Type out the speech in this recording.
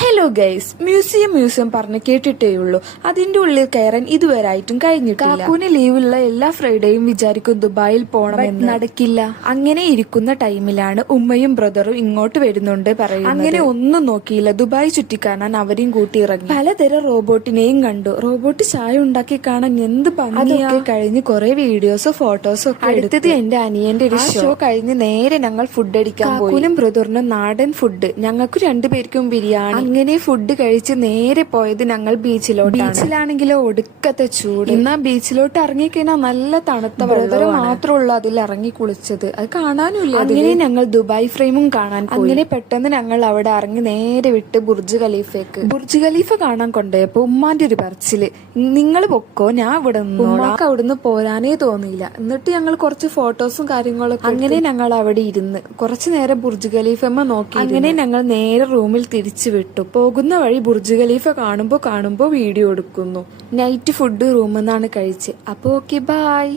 Hello guys, museum പറഞ്ഞ് കേട്ടിട്ടേയുള്ളൂ. അതിന്റെ ഉള്ളിൽ കയറാൻ ഇതുവരായിട്ടും കഴിഞ്ഞിട്ടില്ല. കാക്കൂന് ലീവുള്ള എല്ലാ ഫ്രൈഡേയും വിചാരിക്കും ദുബായിൽ പോകണമെന്ന്. നടക്കില്ല. അങ്ങനെ ഇരിക്കുന്ന ടൈമിലാണ് ഉമ്മയും ബ്രദറും ഇങ്ങോട്ട് വരുന്നുണ്ട് പറയുന്നത്. അങ്ങനെ ഒന്നും നോക്കിയില്ല, ദുബായ് ചുറ്റിക്കാണാൻ അവരെയും കൂട്ടി ഇറങ്ങി. പലതരം റോബോട്ടിനെയും കണ്ടു. റോബോട്ട് ചായ ഉണ്ടാക്കി കാണാൻ എന്ത് ഭംഗിയൊക്കെ കഴിഞ്ഞ് കുറെ വീഡിയോസോ ഫോട്ടോസോ ഒക്കെ എടുത്തത് എന്റെ അനിയന്റെ ഒരു ഷോ കഴിഞ്ഞ് നേരെ ഞങ്ങൾ ഫുഡ് അടിക്കാൻ പോയി. കാക്കൂനും ബ്രദറിനും നാടൻ ഫുഡ്, ഞങ്ങൾക്ക് രണ്ടുപേർക്കും ബിരിയാണി. അങ്ങനെ ഫുഡ് കഴിച്ച് നേരെ പോയത് ഞങ്ങൾ ബീച്ചിലാണെങ്കിലോ ഒടുക്കത്തെ ചൂട്. എന്നാ ബീച്ചിലോട്ട് ഇറങ്ങിക്കഴിഞ്ഞാൽ നല്ല തണുത്ത വെള്ളം മാത്രമുള്ള അതിൽ ഇറങ്ങി കുളിച്ചത്, അത് കാണാനുമില്ല. അങ്ങനെ ഞങ്ങൾ ദുബായ് ഫ്രെയിമും കാണാൻ പോയി. അങ്ങനെ പെട്ടെന്ന് ഞങ്ങൾ അവിടെ ഇറങ്ങി നേരെ വിട്ട് ബുർജ് ഖലീഫ കാണാൻ കൊണ്ടുപോയപ്പോ ഉമ്മാന്റെ ഒരു പറച്ചില്, നിങ്ങൾ പൊക്കോ, ഞാൻ ഇവിടെ നിന്ന്. ഉമ്മാക്ക് അവിടുന്ന് പോരാനേ തോന്നിയില്ല. എന്നിട്ട് ഞങ്ങൾ കുറച്ച് ഫോട്ടോസും കാര്യങ്ങളൊക്കെ അങ്ങനെ ഞങ്ങൾ അവിടെ ഇരുന്ന് കുറച്ചു നേരം ബുർജ് ഖലീഫമ്മ നോക്കി. അങ്ങനെ ഞങ്ങൾ നേരെ റൂമിൽ തിരിച്ചു വിട്ടു. പോകുന്ന വഴി ബുർജ് ഖലീഫ കാണുമ്പോ വീഡിയോ എടുക്കുന്നു. നൈറ്റ് ഫുഡ് റൂമിൽ നിന്നാണ് കഴിച്ച്. അപ്പൊ ഓക്കെ, ബൈ.